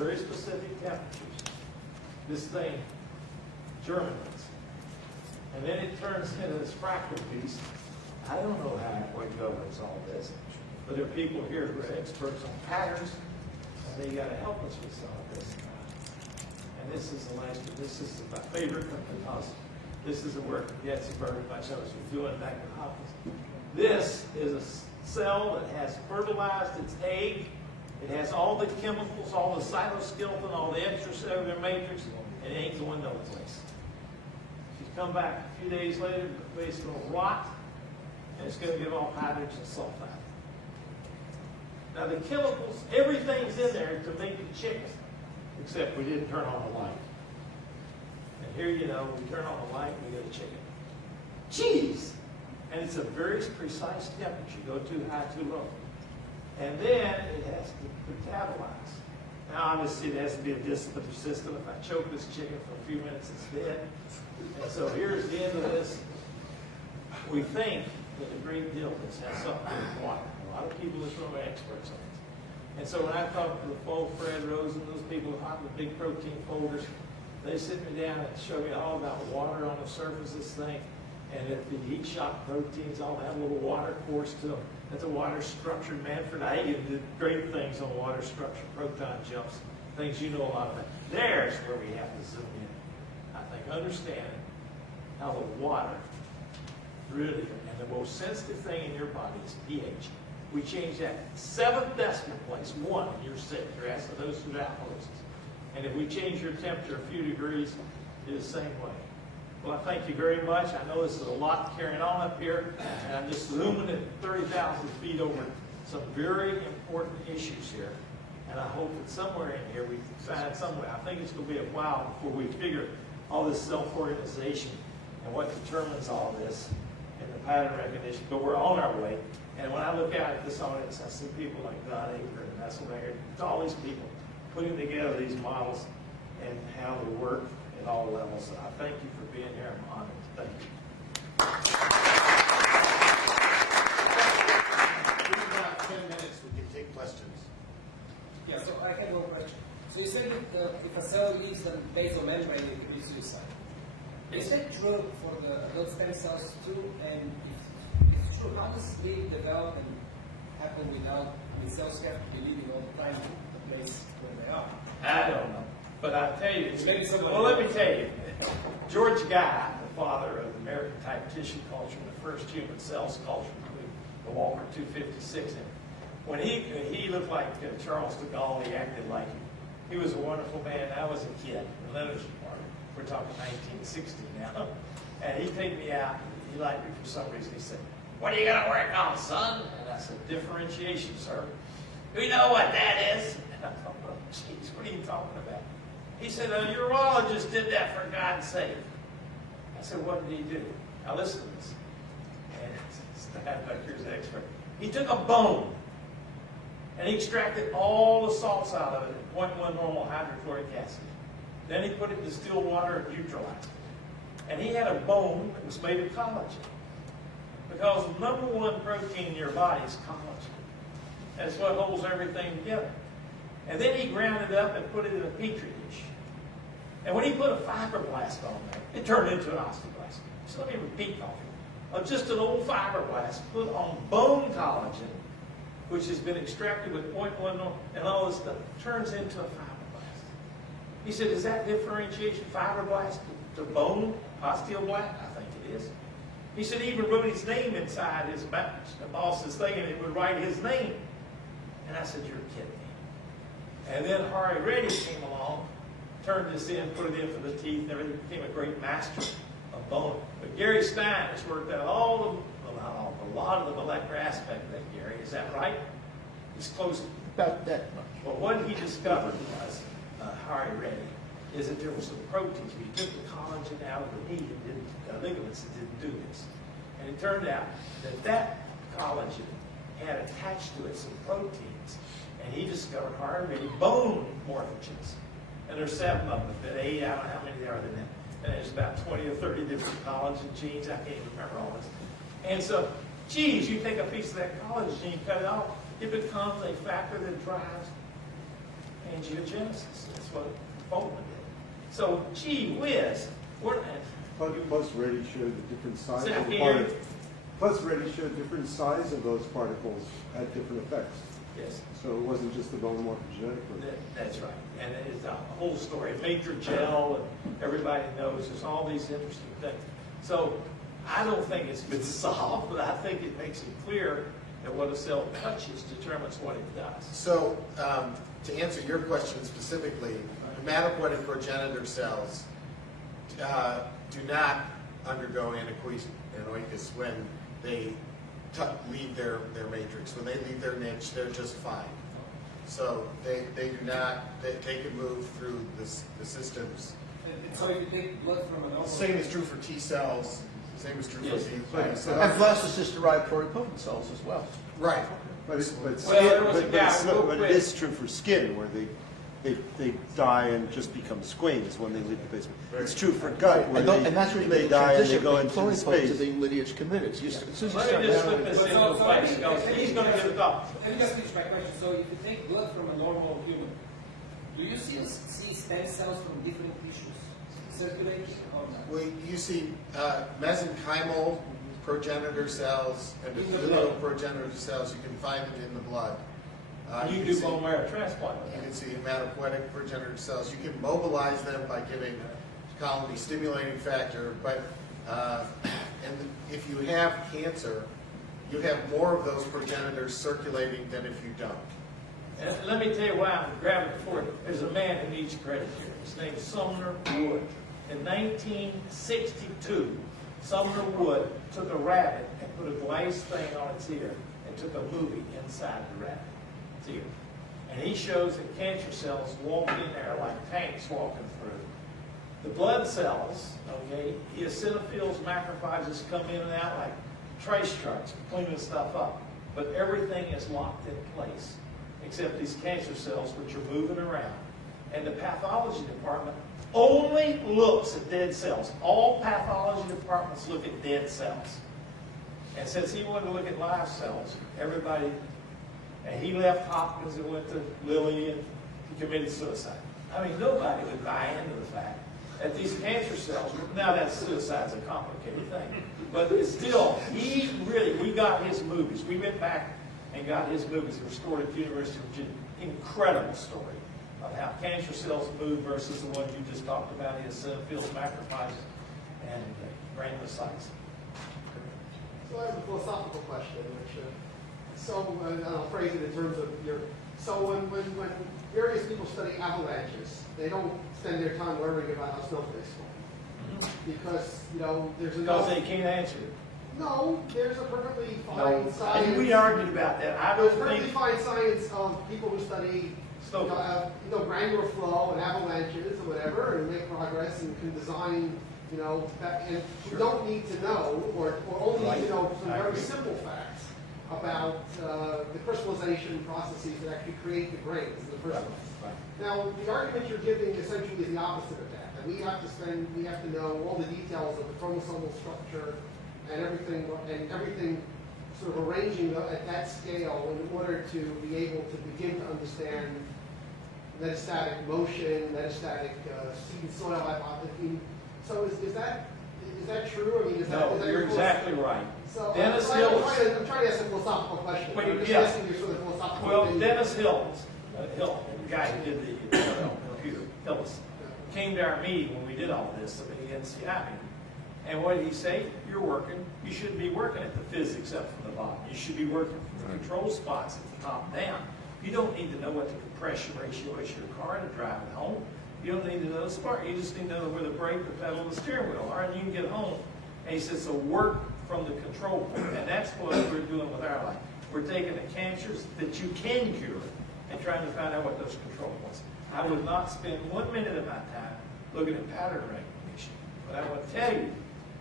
very specific temperatures, this thing germinates. And then it turns into this fractal piece. I don't know what governs all this, but there are people here who are experts on patterns, and they got to help us with some of this. And this is the last one. This is my favorite because this is the work that gets very much I was doing back in the office. This is a cell that has fertilized its egg. It has all the chemicals, all the cytoskeleton, all the extracellular matrix, and it ain't going no place. If you come back a few days later, the base will rot, and it's going to give off hydrogen sulfide. Now the chemicals, everything's in there to make the chicken, except we didn't turn on the light. And here, you know, we turn on the light, we get a chicken. Cheese! And it's a very precise temperature. Go too high, too low. And then it has to metabolize. Now, obviously, it has to be a disciplinary system. If I choke this chicken for a few minutes, it's dead. And so here's the end of this. We think that a great deal of this has something to do with water. A lot of people in this room are experts on this. And so when I talk to the folks, Fred Rose, and those people who have the big protein folders, they sit me down and show me all about water on the surface of this thing. And if the heat shock proteins all have a little water course to them, that's a water structure. Manfred Hagen did great things on water structure, proton jumps, things you know a lot about. There's where we have to zoom in. I think understanding how the water really, and the most sensitive thing in your body is pH. We change that 7th decimal place, 1, and you're sick. You're acidosis or alkalosis. And if we change your temperature a few degrees, it's the same way. Well, I thank you very much. I know this is a lot carrying on up here, and I'm just zooming at 30,000 feet over some very important issues here. And I hope that somewhere in here we find some way. I think it's going to be a while before we figure all this self-organization and what determines all this and the pattern recognition. But we're on our way. And when I look out at this audience, I see people like Don Aker and Messelmaker, all these people putting together these models and how they work at all levels. And I thank you for being here. I'm honored. Thank you. In about 10 minutes, we can take questions. Yeah, so I have one question. So you said that if a cell leaves the basal membrane, it could be suicide. Is that true for the adult stem cells too? And if it's true, how does leaf development happen without, cells have to be leaving all the time the place where they are? I don't know. But I tell you, well, let me tell you, George Guy, the father of American type tissue culture, the first human cells culture, the Walker 256, and when he looked like Charles de Gaulle, he acted like him. He was a wonderful man. I was a kid, the Letters Department. We're talking 1960 now. And he'd take me out, and he liked me for some reason. He said, "What are you going to work on, son?" And I said, "Differentiation, sir." "Do you know what that is?" And I thought, "Oh, geez, what are you talking about?" He said, "A urologist did that for God's sake." I said, "What did he do?" Now listen to this. And Steinbecker's the expert. He took a bone and he extracted all the salts out of it at 0.1 normal hydrochloric acid. Then he put it in distilled water and neutralized it. And he had a bone that was made of collagen. Because the #1 protein in your body is collagen. That's what holds everything together. And then he ground it up and put it in a petri dish. And when he put a fibroblast on there, it turned into an osteoblast. So let me repeat that. Just an old fibroblast put on bone collagen, which has been extracted with 0.1 normal, and all this stuff turns into a fibroblast. He said, "Is that differentiation, fibroblast to bone, osteoblast?" I think it is. He said he even wrote his name inside his boss's thing, and it would write his name. And I said, "You're kidding me." And then Hari Reddy came along, turned this in, put it in for the teeth, and everything, became a great master of bone. But Gary Stein has worked out a lot of the molecular aspect of that, Gary. Is that right? He's close. About that much. Well, what he discovered was, Hari Reddy, is that there were some proteins. He took the collagen out of the knee and didn't, ligaments that didn't do this. And it turned out that that collagen had attached to it some proteins. And he discovered Hari Reddy bone morphogens. And there's 7 of them, but 8, I don't know how many there are than that. And there's about 20 or 30 different collagen genes. I can't even remember all this. And so, geez, you take a piece of that collagen gene, cut it off, it becomes a factor that drives angiogenesis. That's what Bolton did. So, gee whiz, Plus, Reddy showed the different size Say of the again. particles. Plus, Reddy showed different size of those particles had different effects. yes. So it wasn't just the bone morphogenetic. That's right. And it's a whole story. Matrigel, and everybody knows there's all these interesting things. So I don't think it's been solved, but I think it makes it clear that what a cell touches determines what it does. So, to answer your question specifically, hematopoietic progenitor cells do not undergo anoikis when they leave their matrix. When they leave their niche, they're just fine. So they do not, they can move through the systems. And so if you take blood from an normal... Same is true for T cells, same is true Yes. for B Right. cells. And blastocyst-derived pluripotent cells as well. Right. But there was a guy, real but quick. it is true for skin, where they die and just become squamous when they leave the basement. It's true for gut, where And that's where you they make the die and they transition go from into the pluripotent to space. the lineage committed. As soon as you Let start me just down- slip this into place, because he's going to give a thought. Let me just finish my question. So if you take blood from a normal human, do you still see stem cells from different tissues circulating or not? Well, you see mesenchymal progenitor cells and epithelial progenitor cells. You can find it in the blood. You can do see- bone marrow transplant with You that. can see hematopoietic progenitor cells. You can mobilize them by giving colony stimulating factor, but and if you have cancer, you have more of those progenitors circulating than if you don't. And let me tell you why I'm grabbing for it. There's a man who needs credit here. His name's Sumner Wood. In 1962, Sumner Wood took a rabbit and put a glass thing on its ear and took a movie inside the rabbit's ear. And he shows that cancer cells walk in there like tanks walking through. The blood cells, okay, eosinophils, macrophages come in and out like trace trucks, cleaning stuff up. But everything is locked in place, except these cancer cells, which are moving around. And the pathology department only looks at dead cells. All pathology departments look at dead cells. And since he wanted to look at live cells, everybody, and he left Hopkins and went to Lilly and he committed suicide. I mean, nobody would buy into the fact that these cancer cells, now that suicide's a complicated thing, but it's still, we got his movies. We went back and got his movies restored at the University of Virginia. Incredible story of how cancer cells move versus the one you just talked about, eosinophils, macrophages, and granulocytes. So I have a philosophical question, which, I'll phrase it in terms of when various people study avalanches, they don't spend their time learning about how snowflakes fall. Because, there's Because enough... they can't answer it. No, there's a perfectly fine No, science... and we argued about that. I There's don't perfectly think fine science of people who study snowflakes. granular flow and avalanches or whatever, and make progress and can design, and you don't need to know, or only need to know some I very agree. simple facts about the crystallization processes that actually create the grains in the first place. Right. Now, the argument you're giving essentially is the opposite of that. That we have to know all the details of the chromosomal structure and everything sort of arranging at that scale in order to be able to begin to understand metastatic motion, metastatic seed and soil hypothesis. So is that true? I mean, is that No, you're exactly right. So Dennis I'm Hills. trying to ask a philosophical question. Wait, I'm just yeah. asking you sort of philosophical Well, opinion. Dennis Hills, the guy who did the computer, Hills, came to our meeting when we did all this at the NCI meeting. And what did he say? You shouldn't be working at the physics up from the bottom. You should be working from the control spots at the top down. You don't need to know what the compression ratio is your car to drive it home. You don't need to know the spark. You just need to know where the brake, the pedal, and the steering wheel are, and you can get home. And he says, so work from the control point. And that's what we're doing with our life. We're taking the cancers that you can cure and trying to find out what those control points. I would not spend 1 minute of my time looking at pattern recognition. But I will tell you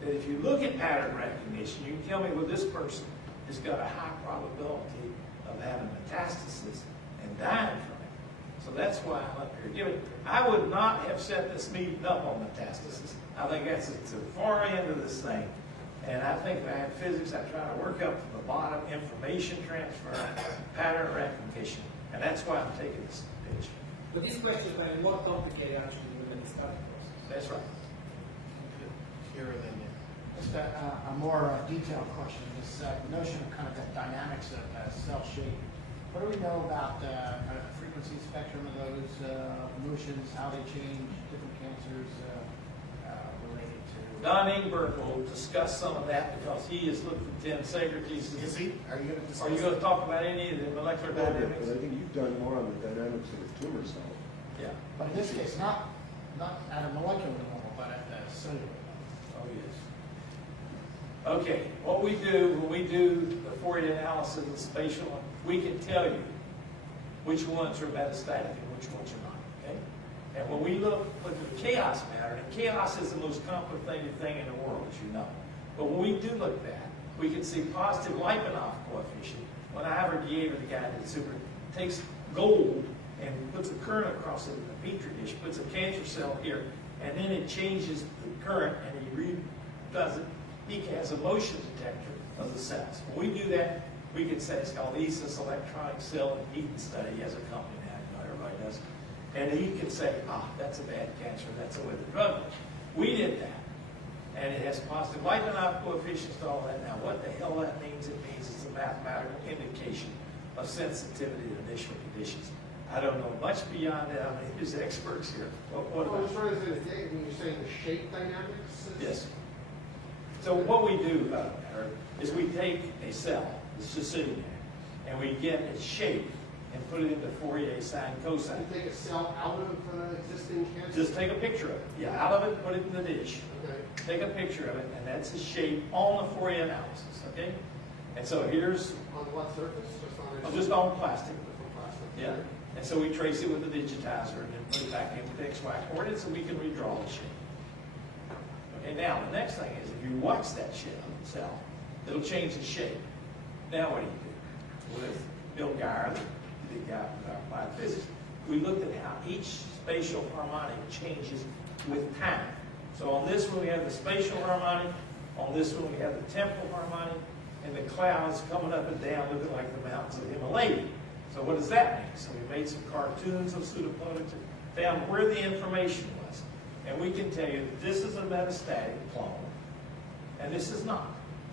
that if you look at pattern recognition, you can tell me, well, this person has got a high probability of having metastasis and dying from it. So that's why I'm up here giving. I would not have set this meeting up on metastasis. I think that's at the far end of this thing. And I think if I had physics, I try to work up to the bottom, information transfer, pattern recognition. And that's why I'm taking this pitch. But these questions are more complicated actually than the metastatic process. That's right. Here and then, Just a more detailed question, this notion of kind of the dynamics of cell shape. What do we know about kind of the frequency spectrum of those motions, how they change different cancers related to? Don Ingberg will discuss some of that because he has looked at 10 segregations. Is he? Are you going to discuss? Are you going to talk about any of the molecular dynamics? But I think you've done more on the dynamics of the tumor cell. Yeah. But in this case, not at a molecular level, but at the cellular level. Oh, yes. Okay, what we do when we do the Fourier analysis of spatial, we can tell you which ones are metastatic and which ones are not, okay? And when we look at the chaos matter, and chaos is the most complicated thing in the world, as you know. But when we do look at that, we can see positive Lipinoff coefficient. When Ivor Giever, the guy that takes gold and puts a current across it in the petri dish, puts a cancer cell here, and then it changes the current, and he redoes it. He has a motion detector of the cells. When we do that, we can say it's called ESIS, electronic cell impedance study. He has a company now, you know, everybody does. And he can say, that's a bad cancer, that's the way the drug works. We did that. And it has positive Lipinoff coefficients to all that. Now, what the hell that means? It means it's a mathematical indication of sensitivity to initial conditions. I don't know much beyond that. I mean, there's experts here. What I was about? trying to say that when you're saying the shape dynamics. Yes. So what we do, Eric, is we take a cell that's just sitting there, and we get its shape and put it into Fourier sine cosine. You take a cell out of existing cancer? Just take a picture of it. Yeah, out of it, put it in the dish. Okay. Take a picture of it, and that's the shape on the Fourier analysis, okay? And so here's, On what surface? just on plastic. Just on plastic. Yeah. And so we trace it with the digitizer and then put it back in with XY coordinates so we can redraw the shape. Okay, now the next thing is if you watch that cell, it'll change the shape. Now what do you do? With Bill Geyer, the guy from applied physics, we looked at how each spatial harmonic changes with time. So on this one we have the spatial harmonic, on this one we have the temporal harmonic, and the clouds coming up and down looking like the mountains of Himalaya. So what does that mean? So we made some cartoons of pseudoplanets and found where the information was. And we can tell you that this is a metastatic clone, and this is not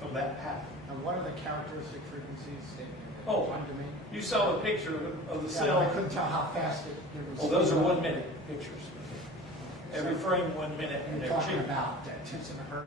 from that pattern. And what are the characteristic frequencies in Oh, one domain? you saw a picture of the Yeah, cell. I couldn't tell how fast it was. Oh, those are 1 minute pictures. Every frame 1 minute, and You're they're talking cheap. about tenths of a hertz.